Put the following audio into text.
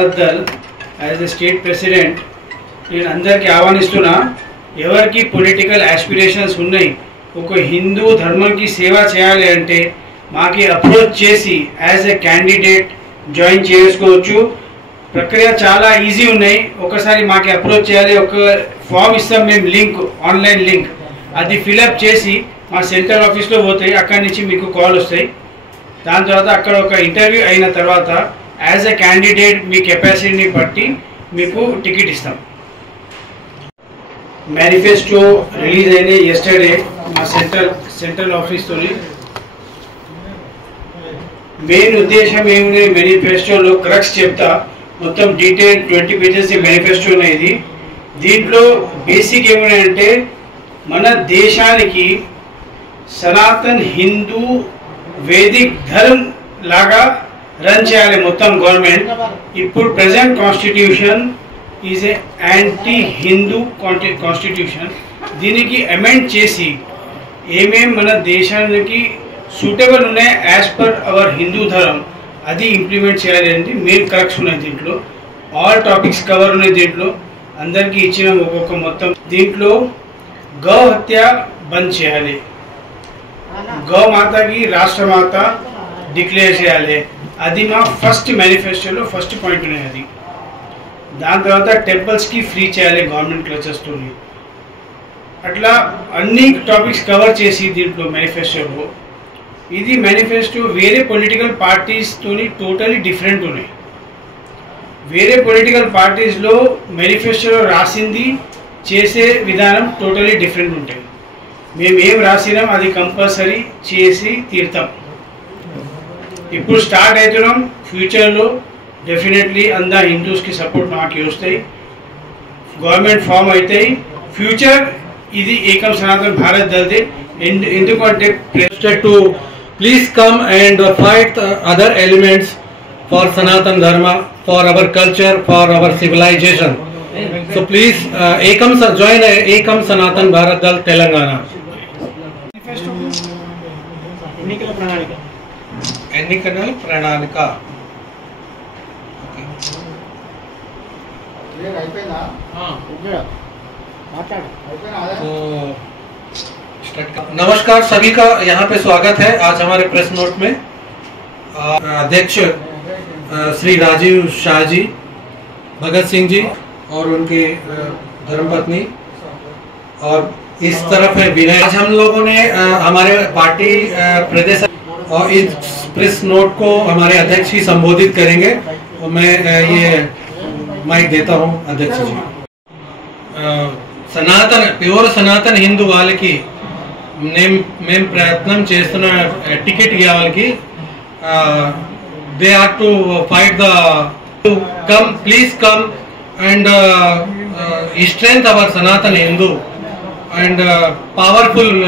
भारत दल as a state president నేను అందరికీ ఆహ్వానిస్తున్నా. ఎవరికి పొలిటికల్ ఆస్పిరేషన్స్ ఉన్నాయి, ఒక హిందూ ధర్మంకి సేవ చేయాలి అంటే మాకి అప్రోచ్ చేసి యాజ్ ఎ క్యాండిడేట్ జాయిన్ చేసుకోవచ్చు. ప్రక్రియ చాలా ఈజీ ఉన్నాయి. ఒకసారి మాకి అప్రోచ్ చేయాలి, ఒక ఫామ్ ఇస్తాం మేము, లింక్, ఆన్లైన్ లింక్, అది ఫిలప్ చేసి మా సెంట్రల్ ఆఫీస్లో పోతాయి. అక్కడి నుంచి మీకు కాల్ వస్తాయి. దాని తర్వాత అక్కడ ఒక ఇంటర్వ్యూ అయిన తర్వాత యాజ్ ఎ క్యాండిడేట్ మీ కెపాసిటీని బట్టి మీకు టికెట్ ఇస్తాం. మేనిఫెస్టో రిలీజ్ అయిన ఎస్టర్డే మా సెంట్రల్ ఆఫీస్తో. మెయిన్ ఉద్దేశం ఏముంది మేనిఫెస్టోలో క్రక్స్ చెప్తా. మొత్తం డీటెయిల్ 20 పేజెస్ మేనిఫెస్టో అనేది. దీంట్లో బేసిక్ ఏమున్నాయంటే మన దేశానికి సనాతన్ హిందూ వేదిక్ ధర్మ్ లాగా రన్ చేయాలి మొత్తం గవర్నమెంట్. ఇప్పుడు present constitution is a anti Hindu constitution. దీనికి అమెండ్ చేసి ఏమేమి మన దేశానికి సూటబుల్ ఉన్నాయి as per our Hindu dharm అది ఇంప్లిమెంట్ చేయాలి అనేది మెయిన్ కరెక్ట్స్ ఉన్నాయి. దీంట్లో ఆల్ టాపిక్స్ కవర్ ఉన్నాయి. దీంట్లో అందరికీ ఇచ్చిన ఒక్కొక్క మొత్తం. దీంట్లో గౌ హత్య బంద్ చేయాలి, గౌ మాతకి రాష్ట్రమాత డిక్లేర్ చేయాలి. అది మా ఫస్ట్ మేనిఫెస్టోలో ఫస్ట్ పాయింట్ ఉన్నాయి అది. దాని తర్వాత టెంపుల్స్కి ఫ్రీ చేయాలి గవర్నమెంట్ క్లచెస్తో. అట్లా అన్ని టాపిక్స్ కవర్ చేసి దీంట్లో మేనిఫెస్టోలో. ఇది మేనిఫెస్టో వేరే పొలిటికల్ పార్టీస్తోని టోటలీ డిఫరెంట్ ఉన్నాయి. వేరే పొలిటికల్ పార్టీస్లో మేనిఫెస్టోలో రాసింది చేసే విధానం టోటలీ డిఫరెంట్ ఉంటాయి. మేము ఏం రాసినాం అది కంపల్సరీ చేసి తీరుతాం. ఇప్పుడు స్టార్ట్ అవుతున్నాం. ఫ్యూచర్లో డెఫినెట్లీ అందరు హిందూస్కి సపోర్ట్ మాకు వస్తాయి, గవర్నమెంట్ ఫామ్ అవుతాయి. ఫ్యూచర్ ఇది ఏకం సనాతన్ భారత్ దల్దే. ఎందుకంటే to please come and fight other elements for Sanatan Dharma, for our culture, for our civilization. So please ఏకం జాయిన్ ఏకం సనాతన్ భారత్ దల్ తెలంగాణ. ఎన్నికల ప్రణాళిక नमस्कार, सभी का यहाँ पे स्वागत है. आज हमारे प्रेस नोट में अध्यक्ष श्री राजीव शाह जी, भगत सिंह जी और उनके धर्मपत्नी, और इस तरफ है विनय. आज हम लोगों ने हमारे पार्टी प्रदेश और इस प्रेस नोट को हमारे अध्यक्ष ही संबोधित करेंगे. और मैं ये माइक देता हूँ अध्यक्ष जी. సనాతన ప్యూర్ సనాతన హిందూ వాళ్ళకి మేము ప్రయత్నం చేస్తున్న టికెట్ వాళ్ళకి they are to fight the come, please come and strength our Sanatan Hindu and powerful